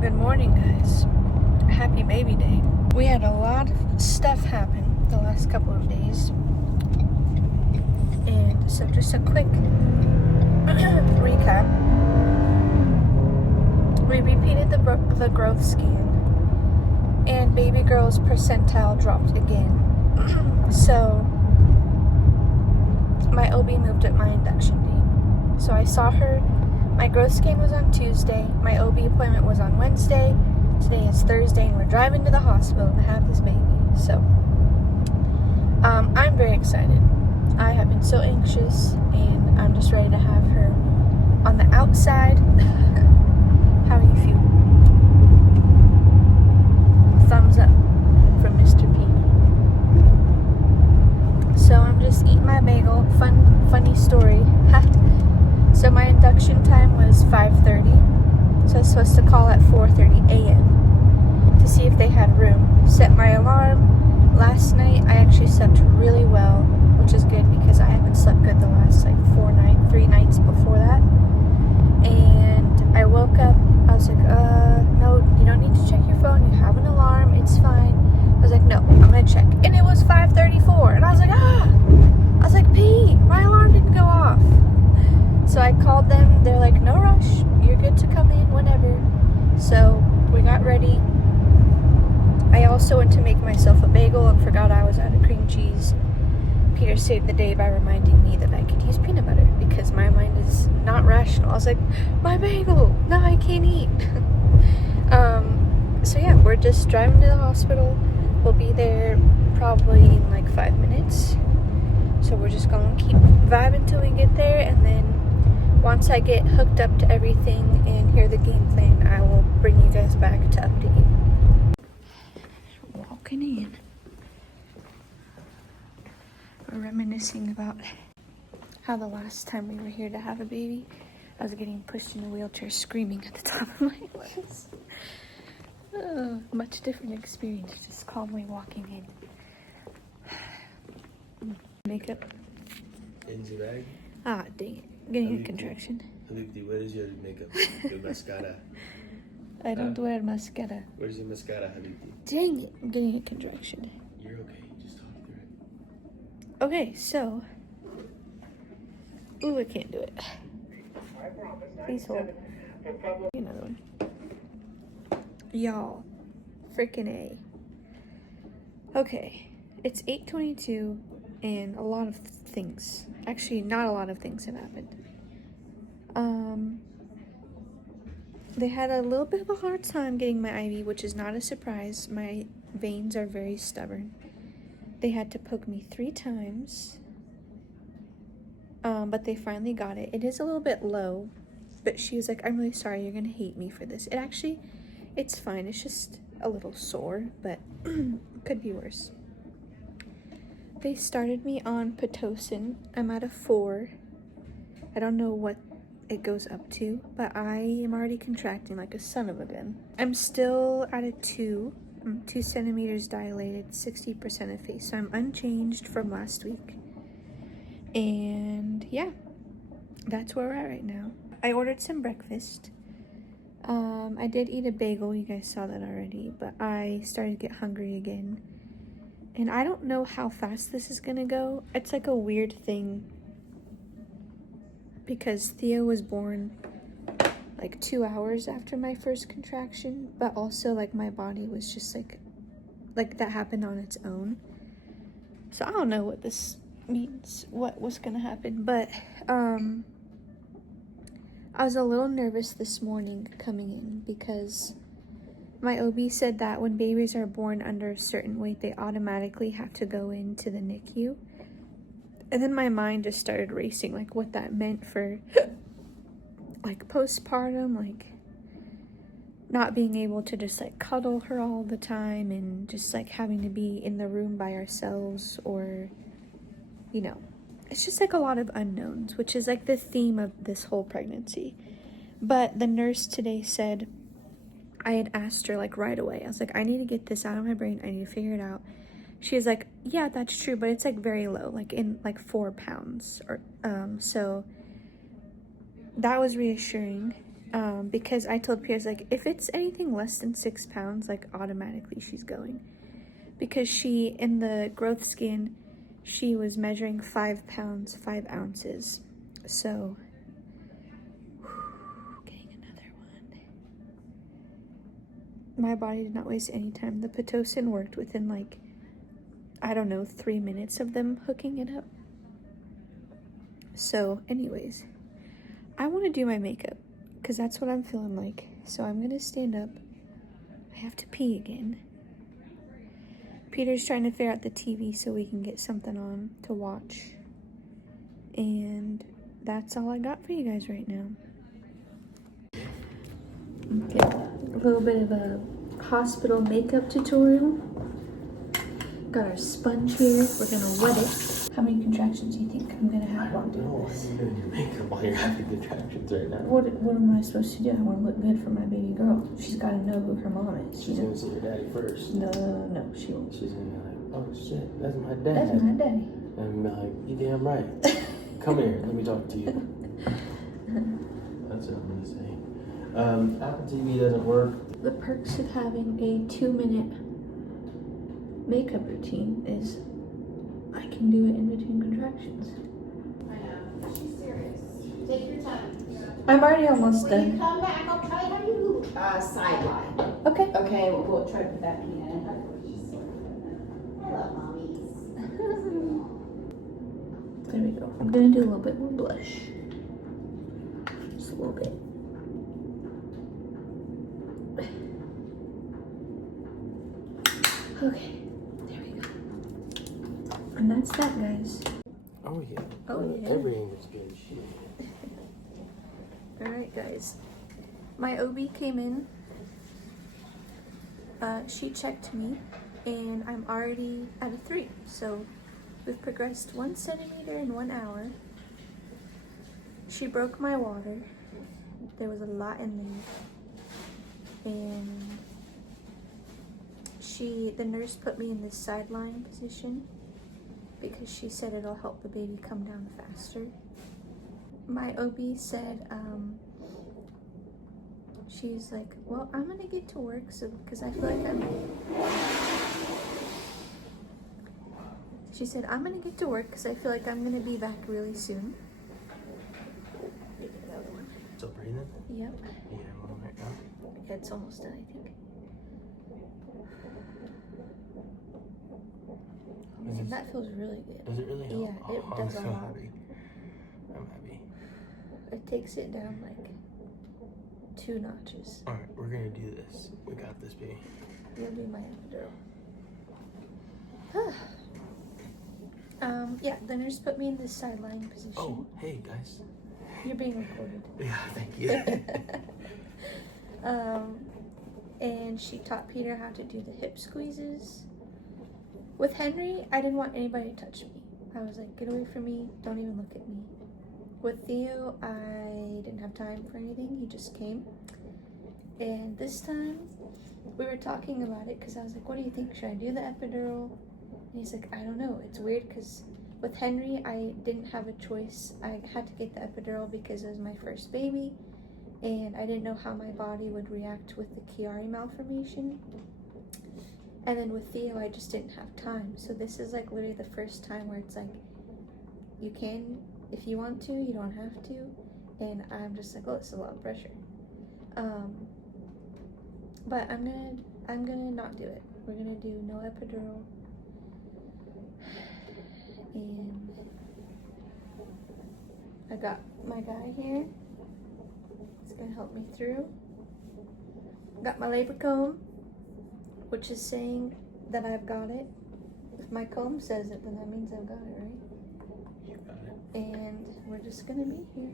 Good morning, guys. Happy baby day. We had a lot of stuff happen the last couple of days. And so just a quick recap. We repeated the growth scan and baby girl's percentile dropped again. So my OB moved at my induction date. So I saw her. My growth scan was on Tuesday. My OB appointment was on Wednesday. Today is Thursday, and we're driving to the hospital to have this baby. So, I'm very excited. I have been so anxious, and I'm just ready to have her on the outside. How do you feel? Thumbs up from Mr. P. So I'm just eating my bagel. Funny story. So my induction time was 5:30. So I was supposed to call at 4:30 a.m. to see if they had room. Set my alarm. Last night I actually slept really well, which is good because I haven't slept good the last like 3 nights before that. And I woke up, I was like, no, you don't need to check your phone. You have an alarm, it's fine. I was like, no, I'm gonna check. And it was 5:34, and I was like, I was like, P, my alarm didn't go off. So I called them. They're like, no rush. You're good to come in whenever. So we got ready. I also went to make myself a bagel and forgot I was out of cream cheese. Peter saved the day by reminding me that I could use peanut butter because my mind is not rational. I was like, my bagel. No, I can't eat. So yeah, we're just driving to the hospital. We'll be there probably in like 5 minutes. So we're just going to keep vibing till we get there, and then once I get hooked up to everything and hear the game plan, I will bring you guys back to update. Walking in. We're reminiscing about how the last time we were here to have a baby, I was getting pushed in a wheelchair screaming at the top of my lungs. Much different experience, just calmly walking in. Makeup. In the bag? Ah, dang it. Getting a contraction. Habibti, where is your makeup? Your mascara? I don't wear mascara. Where's your mascara, Habibti? Dang it. I'm getting a contraction. You're okay. Just talk through it. Okay, so. Ooh, I can't do it. Please hold. Another one. Y'all. Freaking A. Okay. It's 8:22. And a lot of things, actually not a lot of things have happened. They had a little bit of a hard time getting my IV, which is not a surprise. My veins are very stubborn. They had to poke me 3 times, but they finally got it. It is a little bit low, but she was like, I'm really sorry, you're gonna hate me for this. It's fine, it's just a little sore, but could be worse. They started me on Pitocin. I'm at a 4. I don't know what it goes up to, but I am already contracting like a son of a gun. I'm still at a 2. I'm 2 centimeters dilated, 60% of face. So I'm unchanged from last week. And yeah, that's where we're at right now. I ordered some breakfast. I did eat a bagel. You guys saw that already, but I started to get hungry again. And I don't know how fast this is gonna go. It's like a weird thing because Theo was born like 2 hours after my first contraction, but also like my body was just like that happened on its own. So I don't know what this means, what was gonna happen, but I was a little nervous this morning coming in because my OB said that when babies are born under a certain weight, they automatically have to go into the NICU. And then my mind just started racing, like what that meant for like postpartum, like not being able to just like cuddle her all the time and just like having to be in the room by ourselves, or, you know, it's just like a lot of unknowns, which is like the theme of this whole pregnancy. But the nurse today said, I had asked her like right away, I was like, I need to get this out of my brain, I need to figure it out. She was like, yeah, that's true, but it's like very low, like in like 4 pounds, or so that was reassuring. because I told Piers, like, if it's anything less than 6 pounds, like, automatically she's going. Because she, in the growth scan, she was measuring 5 pounds, 5 ounces. So, getting another one. My body did not waste any time. The Pitocin worked within, like, I don't know, 3 minutes of them hooking it up. So, anyways, I want to do my makeup because that's what I'm feeling like. So I'm going to stand up. I have to pee again. Peter's trying to figure out the TV so we can get something on to watch. And that's all I got for you guys right now. Okay, a little bit of a hospital makeup tutorial. Got our sponge here. We're going to wet it. How many contractions do you think I'm gonna have? I don't know. Why are you doing your makeup while you're having contractions right now? What am I supposed to do? I want to look good for my baby girl. She's got to know who her mom is. She's gonna see your daddy first. No, she won't. She's gonna be like, oh shit, that's my dad. That's my daddy. And I'm like, you damn right. Come here, let me talk to you. That's what I'm gonna say. Apple TV doesn't work. The perks of having a 2-minute makeup routine is I can do it in between contractions. I know. She's serious. Take your time. I'm already almost When you done. come back, I'll tell you how you sideline. Okay. Okay, we'll try to put that in. I love mommies. There we go. I'm gonna do a little bit more blush. Just a little bit. Okay. There we go. And that's that, guys. Oh yeah. Oh, yeah. Everything is good shit. Alright, guys. My OB came in. She checked me, and I'm already at a 3. So we've progressed 1 centimeter in 1 hour. She broke my water. There was a lot in there. And the nurse put me in this sideline position because she said it'll help the baby come down faster. My OB said, she's like, well, I'm gonna get to work because I feel like she said, I'm gonna get to work because I feel like I'm gonna be back really soon. Get another one. Still breathing? Yep. Yeah, one right now. Yeah, it's almost done, I think. And that feels really good. Does it really help? Yeah, it Oh, does I'm a so lot. happy. I'm happy. It takes it down like 2 notches. Alright, we're gonna do this. We got this, baby. You'll do my epidural. Yeah, the nurse put me in this sideline position. Oh, hey guys. You're being recorded. Yeah, thank you. And she taught Peter how to do the hip squeezes. With Henry, I didn't want anybody to touch me. I was like, get away from me, don't even look at me. With Theo, I didn't have time for anything, he just came. And this time, we were talking about it because I was like, what do you think? Should I do the epidural? And he's like, I don't know. It's weird because with Henry, I didn't have a choice. I had to get the epidural because it was my first baby. And I didn't know how my body would react with the Chiari malformation. And then with Theo, I just didn't have time. So this is like literally the first time where it's like, you can, if you want to, you don't have to. And I'm just like, oh, it's a lot of pressure. But I'm gonna not do it. We're gonna do no epidural. And I got my guy here. It's gonna help me through. Got my labor comb, which is saying that I've got it. If my comb says it, then that means I've got it, right? You got it. And we're just gonna be here.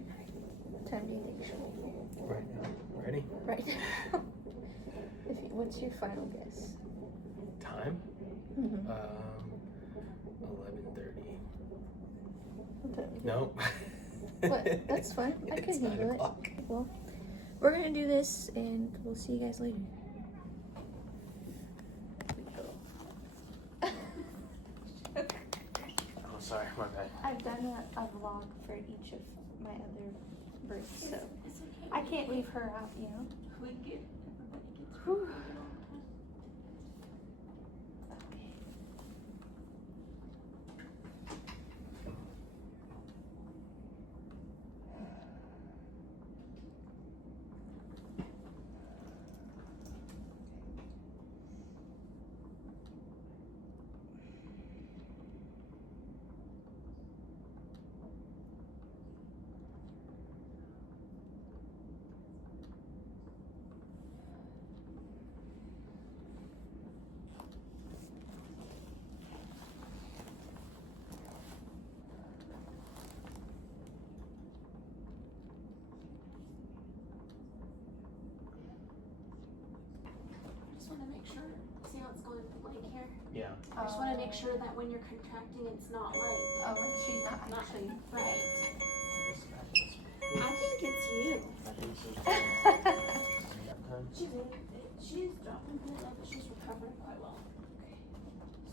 What time do you think she'll be here? Right now. Ready? Right now. What's your final guess? Time? 11:30. What time? No. What? That's fine. I can It's 9 handle o'clock. it. Well, we're gonna do this, and we'll see you guys later. Oh, sorry, my bad. I've done a vlog for each of my other birth, so It's okay. I can't leave her out, you know. We get everybody gets Whew. I just want to make sure. See how it's going blank here? Yeah. I just want to make sure that when you're contracting, it's not like Oh, like she's not not actually. right. I think it's you. I think so. She's dropping a bit now, but she's recovering quite well.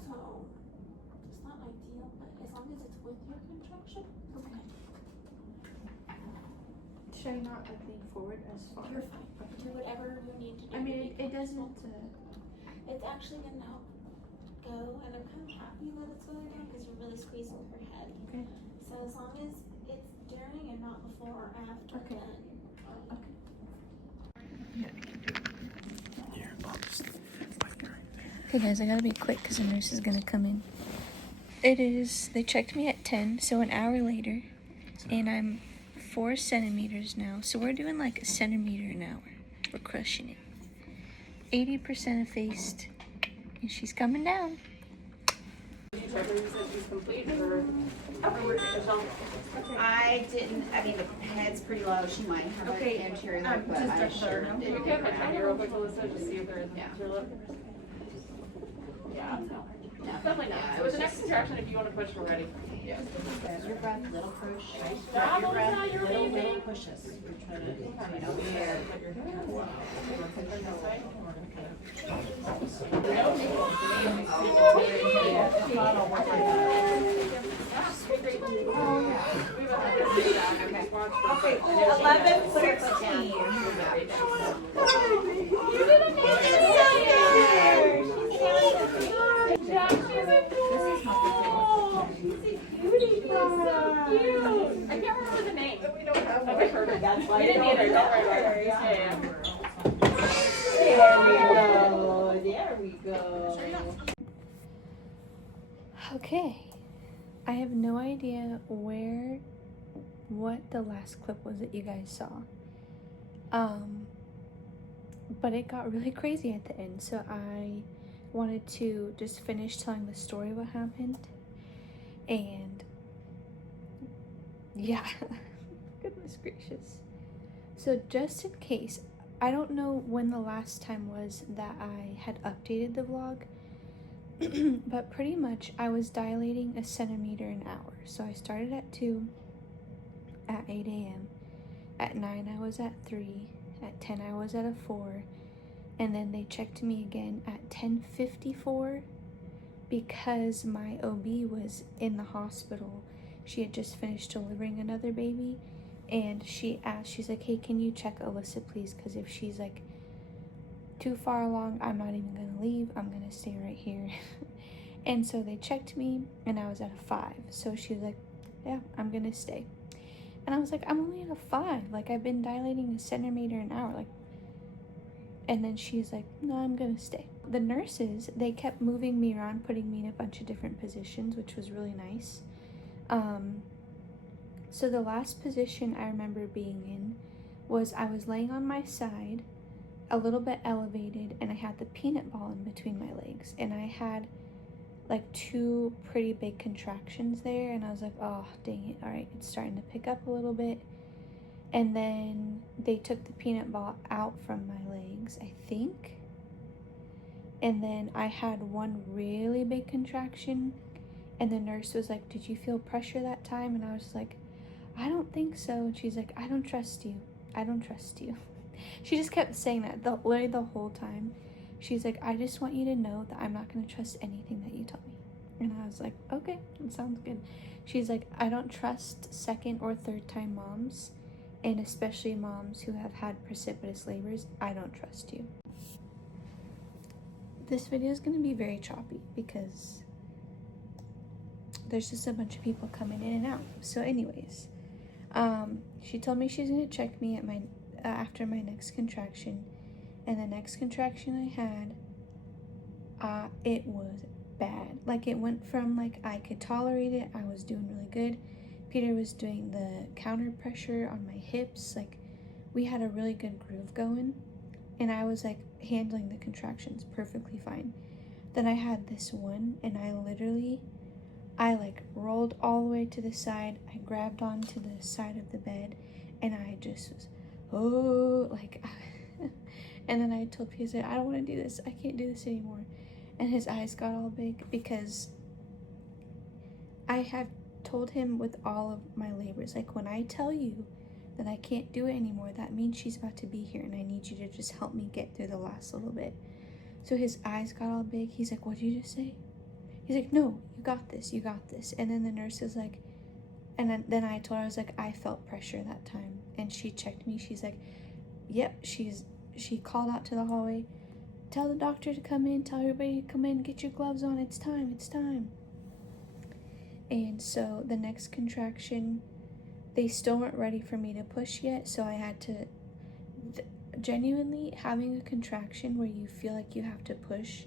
So it's not ideal, but as long as it's with your contraction, okay. Should I not like lean forward as far? You're fine. Do whatever you need to do. I mean, it doesn't. It's actually gonna help go, and I'm kind of happy that it's going now because you're really squeezing her head. Okay. So as long as it's during and not before or after, Okay. then. Here, I'll just bite right there. Okay, guys, I gotta be quick because the nurse is gonna come in. They checked me at 10, so an hour later, and I'm 4 centimeters now. So we're doing like a centimeter an hour. We're crushing it. 80% effaced, and she's coming down. I didn't, I mean, the head's pretty low, she might have an anterior lobe, but I sure didn't. You can put your real quick, Melissa, just see if there is an Yeah. anterior lobe. Yeah, no. No. Definitely not. Yeah, So with the next contraction, if you want to push, we're ready. Use your breath, little push. Yeah, Your breath, Melissa, you're little leaving. pushes. You're trying to, I don't care. Okay, 11, 16. You did amazing! Yeah, she's adorable! She's so cute! I can't remember the name. We don't have one. Okay, perfect. We didn't either, don't worry about it. Yeah. There we go. Okay, I have no idea what the last clip was that you guys saw. But it got really crazy at the end, so I wanted to just finish telling the story of what happened. And yeah, goodness gracious. So just in case, I don't know when the last time was that I had updated the vlog, but pretty much I was dilating a centimeter an hour. So I started at 2, at 8 a.m. At 9 I was at 3, at 10 I was at a 4, and then they checked me again at 10:54 because my OB was in the hospital. She had just finished delivering another baby, and she asked, she's like, hey, can you check Alyssa please, because if she's like too far along, I'm not even gonna leave, I'm gonna stay right here. And so they checked me and I was at a 5, so she was like, yeah, I'm gonna stay. And I was like, I'm only at a 5, like I've been dilating a centimeter an hour, like. And then she's like, no, I'm gonna stay. The nurses, they kept moving me around, putting me in a bunch of different positions, which was really nice. So the last position I remember being in was I was laying on my side, a little bit elevated, and I had the peanut ball in between my legs, and I had like 2 pretty big contractions there, and I was like, oh dang it, all right, it's starting to pick up a little bit. And then they took the peanut ball out from my legs, I think, and then I had 1 really big contraction, and the nurse was like, did you feel pressure that time? And I was just like, I don't think so. And she's like, I don't trust you, I don't trust you. She just kept saying that literally the whole time. She's like, I just want you to know that I'm not going to trust anything that you tell me. And I was like, okay, that sounds good. She's like, I don't trust 2nd or 3rd time moms. and especially moms who have had precipitous labors, I don't trust you. This video is going to be very choppy because there's just a bunch of people coming in and out. So anyways, she told me she's going to check me at my after my next contraction, and the next contraction I had, it was bad. Like, it went from like I could tolerate it, I was doing really good. Peter was doing the counter pressure on my hips, like we had a really good groove going, and I was like handling the contractions perfectly fine. Then I had this one, and I like rolled all the way to the side. I grabbed onto the side of the bed, and I just was, like, and then I told Peter, I don't want to do this. I can't do this anymore. And his eyes got all big because I have told him with all of my labors, like, when I tell you that I can't do it anymore, that means she's about to be here, and I need you to just help me get through the last little bit. So his eyes got all big. He's like, what'd you just say? He's like, no, you got this, you got this. And then the nurse is like, and then I told her, I was like, I felt pressure that time. And she checked me. She's like, yep. She called out to the hallway, tell the doctor to come in, tell everybody to come in, get your gloves on, it's time, it's time. And so the next contraction, they still weren't ready for me to push yet, so I had to, genuinely, having a contraction where you feel like you have to push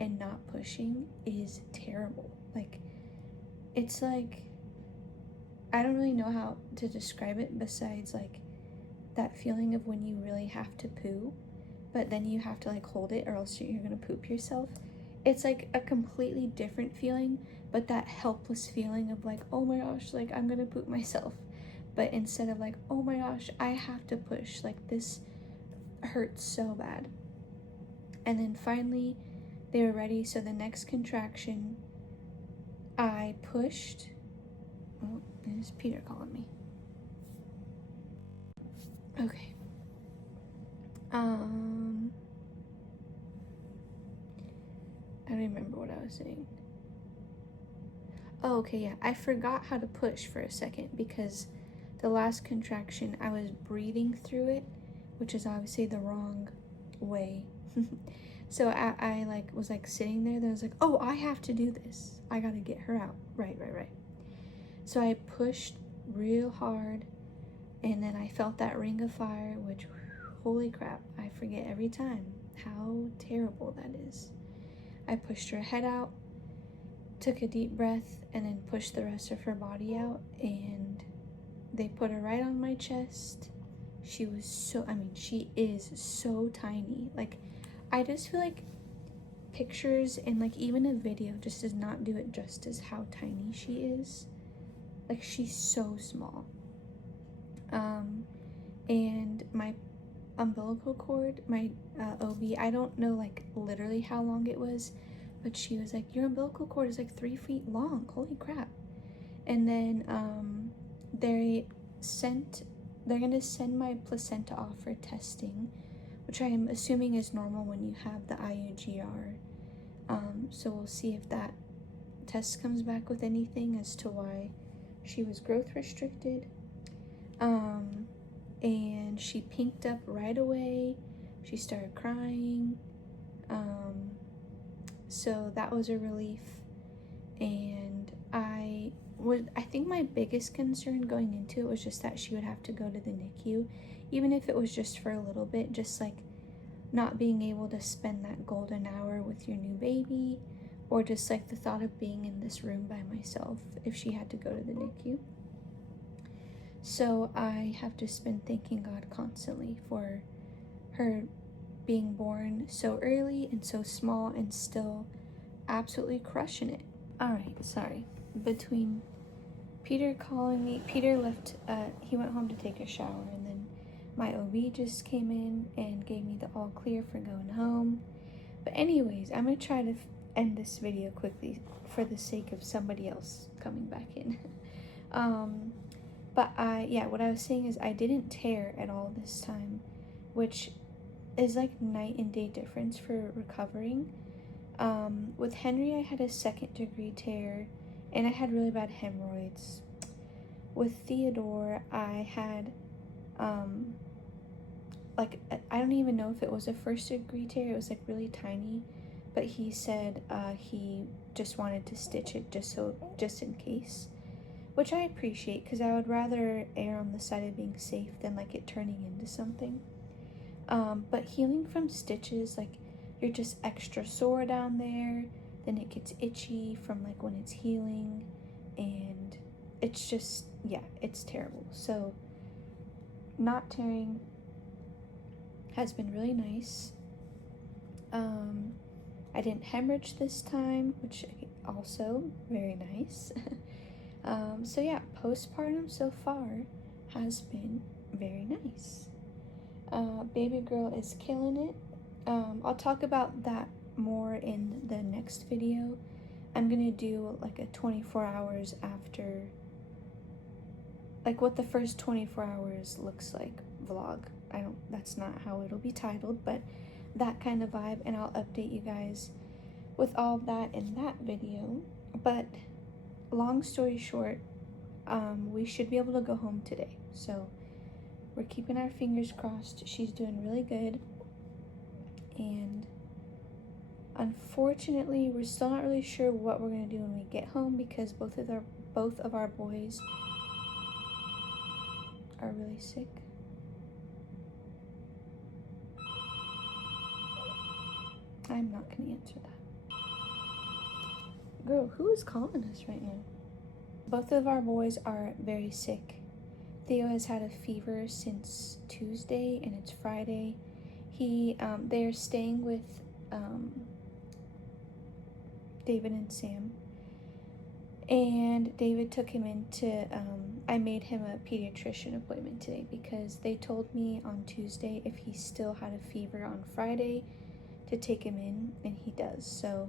and not pushing is terrible. Like, it's like, I don't really know how to describe it besides like that feeling of when you really have to poo, but then you have to like hold it or else you're gonna poop yourself. It's like a completely different feeling, but that helpless feeling of like, oh my gosh, like I'm gonna poop myself. But instead of like, oh my gosh, I have to push, like this hurts so bad. And then finally they were ready, so the next contraction I pushed. Oh, there's Peter calling me. Okay. I don't remember what I was saying. Oh, okay, yeah. I forgot how to push for a second because the last contraction I was breathing through it, which is obviously the wrong way. So I like was like sitting there, then I was like, oh, I have to do this. I gotta get her out. Right. So I pushed real hard, and then I felt that ring of fire, which, holy crap, I forget every time how terrible that is. I pushed her head out, took a deep breath, and then pushed the rest of her body out, and they put her right on my chest. She was so, she is so tiny. Like, I just feel like pictures and like even a video just does not do it justice how tiny she is. Like, she's so small. And my umbilical cord, my OB, I don't know like literally how long it was, but she was like, your umbilical cord is like 3 feet long, holy crap. And then they're gonna send my placenta off for testing, which I am assuming is normal when you have the IUGR. So we'll see if that test comes back with anything as to why she was growth restricted. And she pinked up right away. She started crying. So that was a relief. And I think my biggest concern going into it was just that she would have to go to the NICU, even if it was just for a little bit, just like not being able to spend that golden hour with your new baby, or just like the thought of being in this room by myself if she had to go to the NICU. So I have just been thanking God constantly for her being born so early and so small and still absolutely crushing it. Alright, sorry. Between Peter calling me, Peter left, he went home to take a shower, and then my OB just came in and gave me the all clear for going home. But anyways, I'm going to try to end this video quickly for the sake of somebody else coming back in. But what I was saying is I didn't tear at all this time, which is like night and day difference for recovering. With Henry, I had a 2nd degree tear, and I had really bad hemorrhoids. With Theodore, I had like, I don't even know if it was a first degree tear. It was like really tiny, but he said he just wanted to stitch it just in case, which I appreciate, because I would rather err on the side of being safe than like it turning into something. But healing from stitches, like, you're just extra sore down there, then it gets itchy from like when it's healing, and it's just, yeah, it's terrible. So not tearing has been really nice. I didn't hemorrhage this time, which also very nice. So yeah, postpartum so far has been very nice. Baby girl is killing it. I'll talk about that more in the next video. I'm gonna do like a 24 hours after, like what the first 24 hours looks like vlog. That's not how it'll be titled, but that kind of vibe, and I'll update you guys with all that in that video. But long story short, we should be able to go home today. So we're keeping our fingers crossed. She's doing really good. And unfortunately, we're still not really sure what we're gonna do when we get home, because both of our boys are really sick. I'm not gonna answer that. Girl, who is calling us right now? Both of our boys are very sick. Theo has had a fever since Tuesday, and it's Friday. They're staying with David and Sam, and David took him into, I made him a pediatrician appointment today, because they told me on Tuesday if he still had a fever on Friday to take him in, and he does. So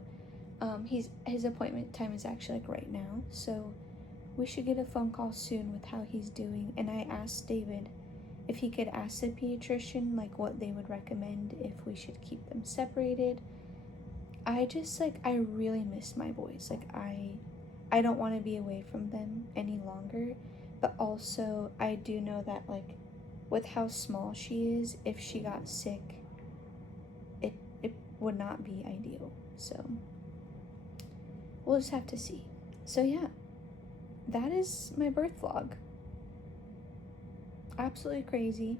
his appointment time is actually like right now, so we should get a phone call soon with how he's doing. And I asked David if he could ask the pediatrician like what they would recommend, if we should keep them separated. I really miss my boys. Like, I don't want to be away from them any longer, but also I do know that like with how small she is, if she got sick, it would not be ideal. So we'll just have to see. So yeah, that is my birth vlog. Absolutely crazy.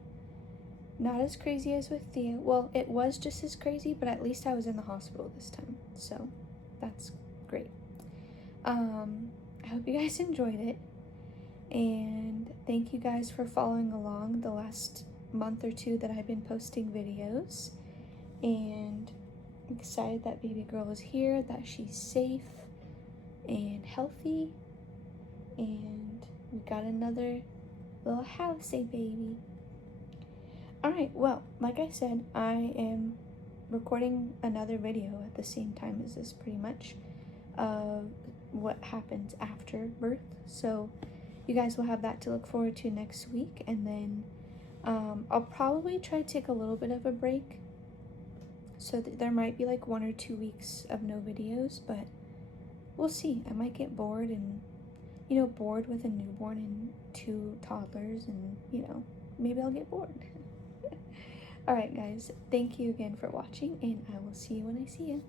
Not as crazy as with Thea. Well, it was just as crazy, but at least I was in the hospital this time, so that's great. I hope you guys enjoyed it, and thank you guys for following along the last month or two that I've been posting videos. And I'm excited that baby girl is here, that she's safe and healthy, and we got another little housey baby. Alright, well, like I said, I am recording another video at the same time as this, pretty much, of what happens after birth. So you guys will have that to look forward to next week, and then I'll probably try to take a little bit of a break, so that there might be like 1 or 2 weeks of no videos, but we'll see. I might get bored, and bored with a newborn and 2 toddlers, and maybe I'll get bored. Alright guys, thank you again for watching, and I will see you when I see you.